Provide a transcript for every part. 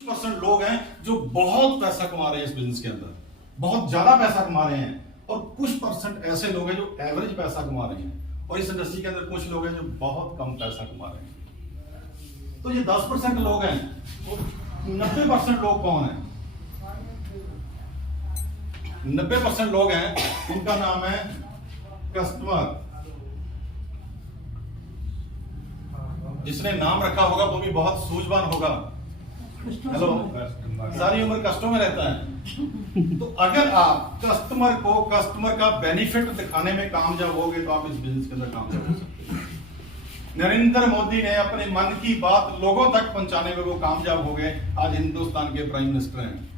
% लोग हैं जो बहुत पैसा कमा रहे हैं इस बिजनेस के अंदर, बहुत ज्यादा पैसा कमा रहे हैं, और कुछ % ऐसे लोग हैं जो एवरेज पैसा कमा रहे हैं, और इस इंडस्ट्री के अंदर कुछ लोग हैं जो बहुत कम पैसा कमा रहे हैं। तो ये 10% लोग हैं, तो 90% लोग कौन हैं? 90% लोग हैं, उनका नाम है कस्टमर। जिसने नाम रखा होगा वो भी बहुत सूझवान होगा। हेलो, सारी उम्र कस्टमर में रहता है। तो अगर आप कस्टमर का बेनिफिट दिखाने में कामयाब होगे तो आप इस बिजनेस के अंदर कामयाब हो सकते हैं। नरेंद्र मोदी ने अपने मन की बात लोगों तक पहुंचाने में वो कामयाब हो गए, आज हिंदुस्तान के प्राइम मिनिस्टर हैं।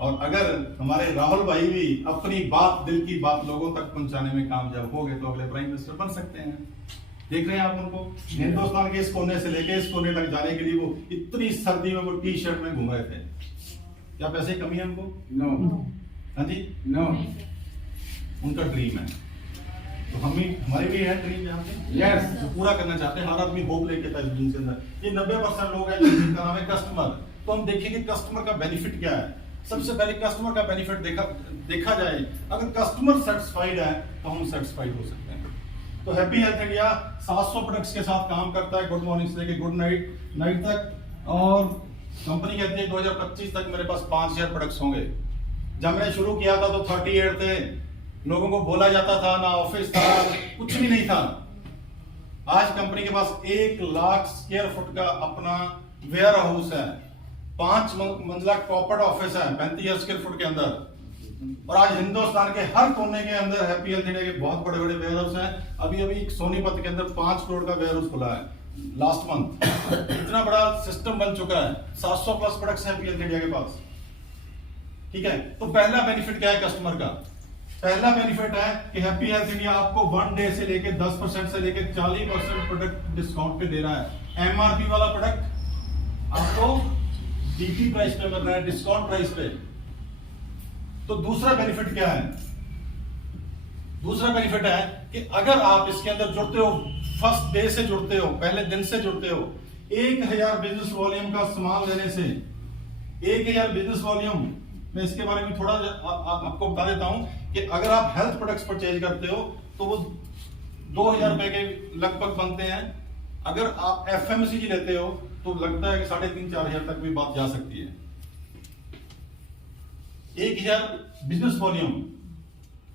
और अगर हमारे राहुल भाई भी अपनी बात, दिल की बात लोगों तक पहुंचाने में कामयाब हो गए तो अगले प्राइम मिनिस्टर बन सकते हैं। देख रहे हैं आप उनको, हिंदुस्तान के इस कोने से लेके इस कोने तक जाने के लिए वो इतनी सर्दी में वो टी शर्ट में घूम रहे थे। क्या पैसे कमी है उनको? नो। हाँ जी, नो। उनका ड्रीम है, तो हमारी भी है ड्रीम यहाँ पे, यस, जो पूरा करना चाहते हैं। हर आदमी होप लेके था इस बिजनेस के अंदर। ये 90% लोग हैं जिनका नाम है कस्टमर। तो हम देखेंगे कस्टमर का बेनिफिट क्या है। सबसे पहले कस्टमर का बेनिफिट देखा जाए, अगर कस्टमर सेटिस्फाइड है तो हम सेटिस्फाइड हो सकते हैं। तो हैप्पी हेल्थ इंडिया 700 प्रोडक्ट्स के साथ काम करता है, गुड मॉर्निंग से लेके गुड नाइट तक। और कंपनी कहती है 2025 तक मेरे पास 5000 प्रोडक्ट्स होंगे। जब मैंने शुरू किया था तो 38 थे, लोगों को बोला जाता था, ना ऑफिस था, कुछ भी नहीं था। आज कंपनी के पास 1 लाख स्क्वायर फुट का अपना वेयर हाउस है, 5 मंजिला कॉर्पोरेट ऑफिस है 35,000 स्क्वायर फुट के अंदर। और आज हिंदुस्तान के हर कोने के अंदर हैप्पी हेल्थ इंडिया के बहुत बड़े बड़े वेयर हाउस हैं। अभी सोनीपत के अंदर 5 करोड़ का वेयर हाउस खुला है लास्ट मंथ। इतना बड़ा सिस्टम बन चुका है, 700 प्लस प्रोडक्ट्स हैं हैप्पी हेल्थ इंडिया के पास। ठीक है, तो पहला बेनिफिट क्या है कस्टमर का? पहला बेनिफिट है कि हैप्पी हेल्थ इंडिया आपको 1 डे से लेके 10% से लेके 40% प्रोडक्ट डिस्काउंट पे दे रहा है। एमआरपी वाला प्रोडक्ट आपको डीपी प्राइस पे मिल रहा है, डिस्काउंट प्राइस पे। तो दूसरा बेनिफिट क्या है? दूसरा बेनिफिट है कि अगर आप इसके अंदर जुड़ते हो, फर्स्ट डे से जुड़ते हो, पहले दिन से जुड़ते हो, 1000 बिजनेस वॉल्यूम का सामान लेने से, 1000 बिजनेस वॉल्यूम, मैं इसके बारे में थोड़ा आपको बता देता हूं कि अगर आप हेल्थ प्रोडक्ट्स परचेज करते हो तो वो 2000 रुपए के लगभग बनते हैं। अगर आप एफएमसीजी लेते हो तो लगता है कि 3500-4000 तक भी बात जा सकती है। 1000 बिजनेस वॉल्यूम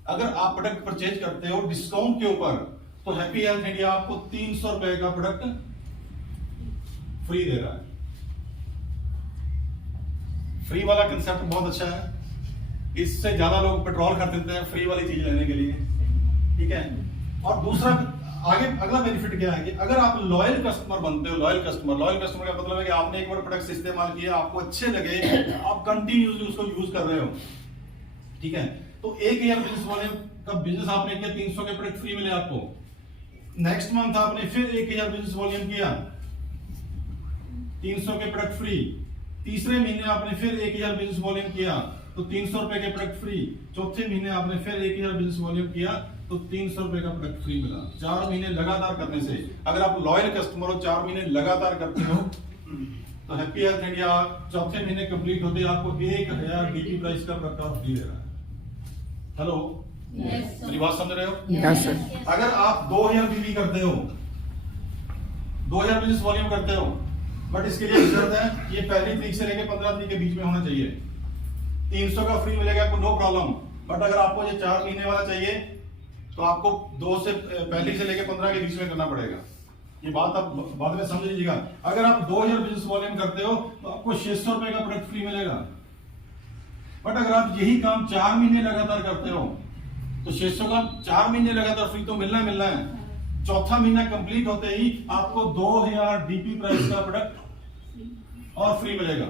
अगर आप प्रोडक्ट परचेज करते हो डिस्काउंट के ऊपर, तो हैप्पी हेल्थ इंडिया आपको 300 रुपए का प्रोडक्ट फ्री दे रहा है। फ्री वाला कंसेप्ट बहुत अच्छा है, इससे ज्यादा लोग पेट्रोल खरीदते हैं फ्री वाली चीज लेने के लिए। ठीक है, और दूसरा आगे अगला बेनिफिट क्या है कि अगर आप लॉयल कस्टमर बनते हो, लॉयल कस्टमर का मतलब है कि आपने एक बार प्रोडक्ट इस्तेमाल किया, आपको अच्छे लगे, आप कंटिन्यूसली उसको यूज कर रहे हो। ठीक है, तो 1000 बिजनेस वॉल्यूम का बिजनेस आपने किया, 300 के प्रोडक्ट फ्री मिले आपको। नेक्स्ट मंथ आपने फिर 1000 बिजनेस वॉल्यूम किया, 300 के प्रोडक्ट फ्री। तीसरे महीने आपने फिर 1000 बिजनेस वॉल्यूम किया तो 300 रुपए के प्रोडक्ट फ्री। चौथे महीने आपने फिर 1000 बिजनेस वॉल्यूम किया तो 300 रुपए का प्रोडक्ट फ्री मिला। 4 महीने लगातार करने से, अगर आप लॉयल कस्टमर हो, 4 महीने लगातार करते हो, तो हैप्पी हेल्थ इंडिया चौथे महीने कंप्लीट होते आपको 1000 डीपी प्राइस का प्रोडक्ट फ्री दे रहा है। हेलो, मेरी बात समझ रहे हो? Yes sir. अगर आप 2000 बीबी करते हो, 2000 बिजनेस वॉल्यूम करते हो, बट इसके लिए शर्त है ये पहली तारीख से लेकर 15 तारीख के बीच में होना चाहिए। 300 का फ्री मिलेगा आपको, नो प्रॉब्लम। बट अगर आपको ये 4 महीने वाला चाहिए तो आपको 2 से पहली से लेकर 15 के बीच में करना पड़ेगा। ये बात आप बाद में समझ लीजिएगा। अगर आप 2000 बिजनेस वॉल्यूम करते हो तो आपको 600 रुपए का प्रोडक्ट फ्री मिलेगा। बट अगर आप यही काम 4 महीने लगातार करते हो तो 600 का 4 महीने लगातार फ्री तो मिलना है। चौथा महीना कंप्लीट होते ही आपको 2000 डीपी प्राइस का प्रोडक्ट और फ्री मिलेगा।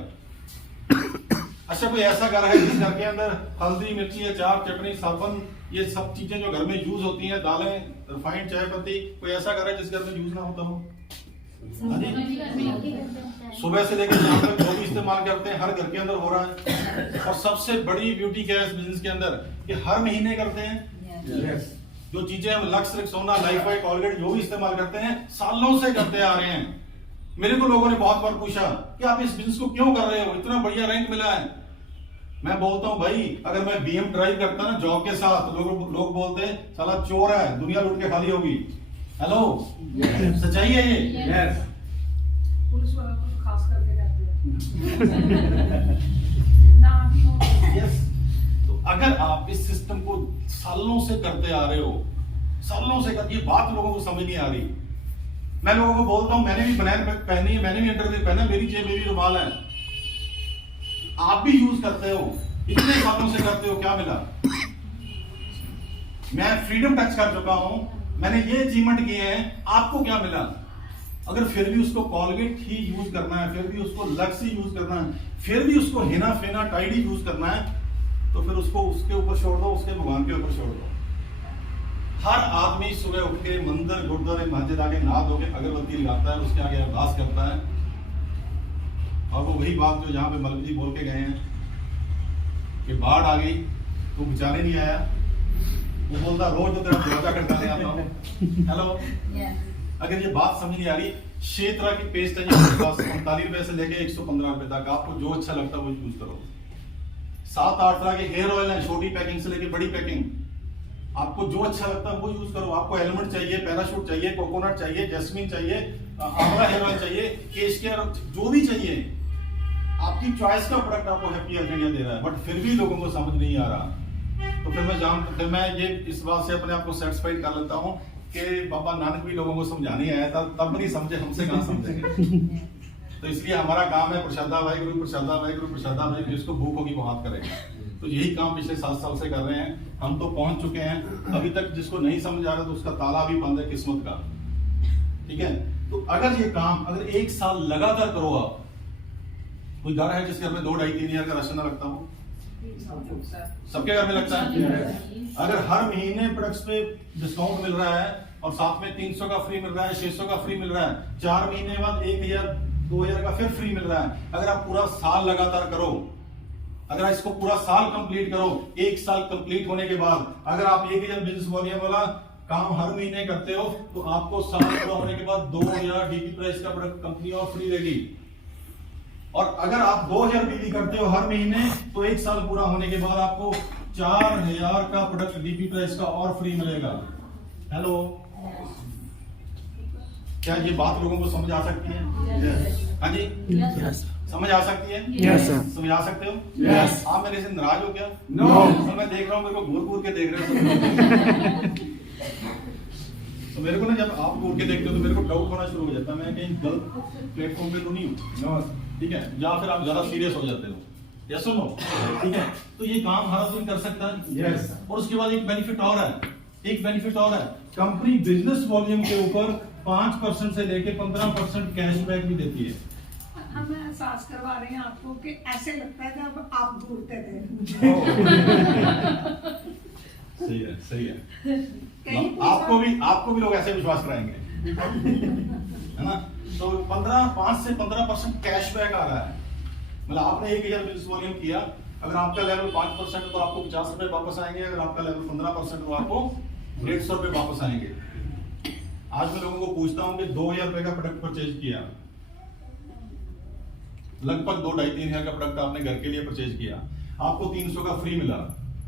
अच्छा, कोई ऐसा घर है जिस घर के अंदर हल्दी, मिर्ची, अचार, चटनी, साबुन, ये सब चीजें जो घर में यूज होती हैं, दालें, रिफाइंड, चाय पत्ती, कोई ऐसा घर है जिस घर में यूज ना होता हो? सुबह से लेकर शाम तक जो भी इस्तेमाल करते हैं हर घर के अंदर हो रहा है। और सबसे बड़ी ब्यूटी क्या है इस बिजनेस के अंदर कि हर महीने करते हैं। यस, जो चीजें हम lux, Rexona, life boy, Colgate जो भी इस्तेमाल करते हैं सालों से करते आ रहे हैं। मेरे को लोगों ने बहुत बार पूछा कि आप इस बिजनेस को क्यों कर रहे हो, इतना बढ़िया रैंक मिला है। मैं बोलता हूं भाई, अगर मैं BM ड्राइव करता ना जॉब के साथ, लोग बोलते हैं साला चोर है, दुनिया लूट के खाली होगी। हेलो, सच्चाई है ये। पुलिस वालों को तो खास करके कहते हैं ना भी हो। यस, तो अगर आप इस सिस्टम को सालों से करते आ रहे हो, सालों से ये बात लोगों को समझ नहीं आ रही। मैं लोगों को बोलता हूं, मैंने भी बनैन पहनी है, मैंने भी अंडरवियर पहना है, मेरी जेब में भी रुमाल है, आप भी यूज करते हो, इतने सालों से करते हो, क्या मिला? मैं फ्रीडम टच कर चुका हूं, मैंने ये अचीवमेंट किए हैं, आपको क्या मिला? अगर फिर भी उसको कॉलगेट ही यूज करना है, फिर भी उसको लक्स ही यूज करना है, फिर भी उसको हिना फेना टाइडी यूज करना है, तो फिर उसको उसके ऊपर छोड़ दो, उसके भगवान के ऊपर छोड़ दो। हर आदमी सुबह उठ के मंदिर गुरुद्वारे मस्जिद आके नहा धो के अगरबत्ती लगाता है, उसके आगे अरदास करता है, और वो वही बात जो जहां पे मलक जी बोल के गए हैं कि बाढ़ आ गई तो बेचारे नहीं आया, वो बोलता रोज तो तेरा दरवाजा खटकाने आता हूं। हेलो, अगर ये बात समझ नहीं आ रही, 6 तरह की पेस्ट है ये 45 रुपए से लेके 115 रुपए तक, आपको जो अच्छा लगता है वो यूज करो। 7-8 तरह के हेयर ऑयल है, छोटी पैकिंग से लेके बड़ी पैकिंग, आपको जो अच्छा लगता है वो यूज करो। आपको एलिमेंट चाहिए, पैराशूट चाहिए, कोकोनट चाहिए, जैस्मिन चाहिए, आंवला हेयर ऑयल चाहिए, केश केयर, जो भी चाहिए, आपकी चॉइस का प्रोडक्ट आपको हैप्पी हेल्थ इंडिया दे रहा है, बट फिर भी लोगों को समझ नहीं आ रहा। तो फिर मैं ये इस बात से अपने आप को सेटिस्फाइड कर लेता हूँ कि बाबा नानक भी लोगों को समझाने आया था, तब नहीं समझे, हमसे कहाँ समझेंगे। तो इसलिए हमारा काम है प्रसादा भाई गुरु, प्रसादा भाई गुरु, प्रसादा भाई, जिसको भूख होगी वो हाथ करेगा। तो यही काम पिछले 7 साल से कर रहे हैं, हम तो पहुंच चुके हैं। अभी तक जिसको नहीं समझ आ रहा तो उसका ताला भी बंद है किस्मत का, ठीक है। तो अगर ये काम अगर 1 साल लगातार करो आप, कोई घर है जिसके घर में 2-2.5-3 हज़ार का राशन ना लगता हो? सबके घर में लगता है। अगर हर महीने प्रोडक्ट्स पे डिस्काउंट मिल रहा है और साथ में 300 का फ्री मिल रहा है, 600 का फ्री मिल रहा है, 4 महीने बाद 1000-2000 का फिर फ्री मिल रहा है, अगर आप पूरा साल लगातार करो, अगर इसको पूरा साल कंप्लीट करो, 1 साल कंप्लीट होने के बाद अगर आप 1000 बिजनेस वॉल्यूम वाला काम हर महीने करते हो, तो आपको साल पूरा होने के बाद 2000 डीपी प्राइस का प्रोडक्ट कंपनी और फ्री देगी। और अगर आप 2000 बीवी करते हो हर महीने, तो 1 साल पूरा होने के बाद आपको 4000 का प्रोडक्ट डीपी प्राइस का और फ्री मिलेगा। हेलो, क्या ये बात लोगों को समझ आ सकती है? हाँ जी, समझ आ सकती है? समझ आ सकते हो? आप मेरे से नाराज हो क्या? तो मैं देख रहा हूँ, मेरे को घूर घूर के देख रहे हो। तो मेरे को ना, जब आप घूर के देखते हो तो मेरे को डाउट होना शुरू हो जाता है, मैं कहीं गलत प्लेटफॉर्म पे तो नहीं हूँ, ठीक है, या फिर आप ज्यादा सीरियस हो जाते हो, यस और नो, ठीक है। तो ये काम हर आदमी कर सकता है, यस। और उसके बाद एक बेनिफिट और है, कंपनी बिजनेस वॉल्यूम के ऊपर 5% से लेके 15% कैशबैक भी देती है। हम एहसास करवा रहे हैं आपको कि ऐसे लगता है जब आप घूरते थे। सही है। आपको भी लोग ऐसे विश्वास कराएंगे, है ना। तो 5 से 15% कैशबैक आ रहा है, मतलब आपने 1000 बिजनेस वॉल्यूम किया, अगर आपका लेवल 5% है तो आपको 50 रुपए वापस आएंगे, अगर आपका लेवल 15% तो आपको 150 रुपए वापस आएंगे। आज मैं लोगों को पूछता हूं कि 2000 रुपए का प्रोडक्ट परचेज किया, लगभग 2-2.5-3 हज़ार का प्रोडक्ट आपने घर के लिए परचेज किया, आपको 300 का फ्री मिला,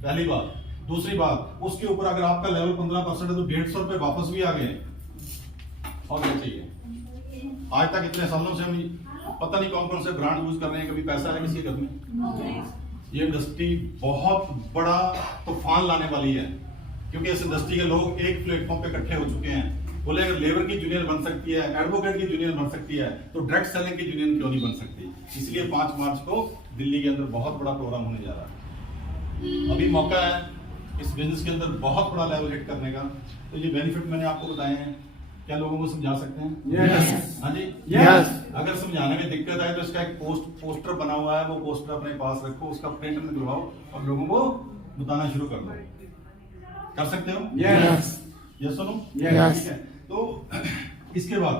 पहली बात। दूसरी बात, उसके ऊपर अगर आपका लेवल 15% है तो 150 रुपए वापस भी आ गए, और क्या चाहिए? आज तक इतने सालों से हम पता नहीं कौन कौन से ब्रांड यूज कर रहे हैं, कभी पैसा है किसी घर में? ये इंडस्ट्री बहुत बड़ा तूफान लाने वाली है, क्योंकि इस इंडस्ट्री के लोग एक प्लेटफॉर्म पे इकट्ठे हो चुके हैं। बोले अगर लेबर की यूनियन बन सकती है, एडवोकेट की यूनियन बन सकती है, तो डायरेक्ट सेलिंग की यूनियन क्यों नहीं बन सकती? इसलिए 5 मार्च को दिल्ली के अंदर बहुत बड़ा प्रोग्राम होने जा रहा है। अभी मौका है इस बिजनेस के अंदर बहुत बड़ा लेवल हिट करने का। तो ये बेनिफिट मैंने आपको बताए हैं, क्या लोगों को समझा सकते हैं? यस। हाँ जी, यस। अगर समझाने में दिक्कत आए तो इसका एक पोस्टर बना हुआ है, वो पोस्टर अपने पास रखो, उसका प्रिंट निकलवाओ और लोगों को बताना शुरू कर दो। कर सकते हो? यस। यस सुनो, यस। ठीक है। तो इसके बाद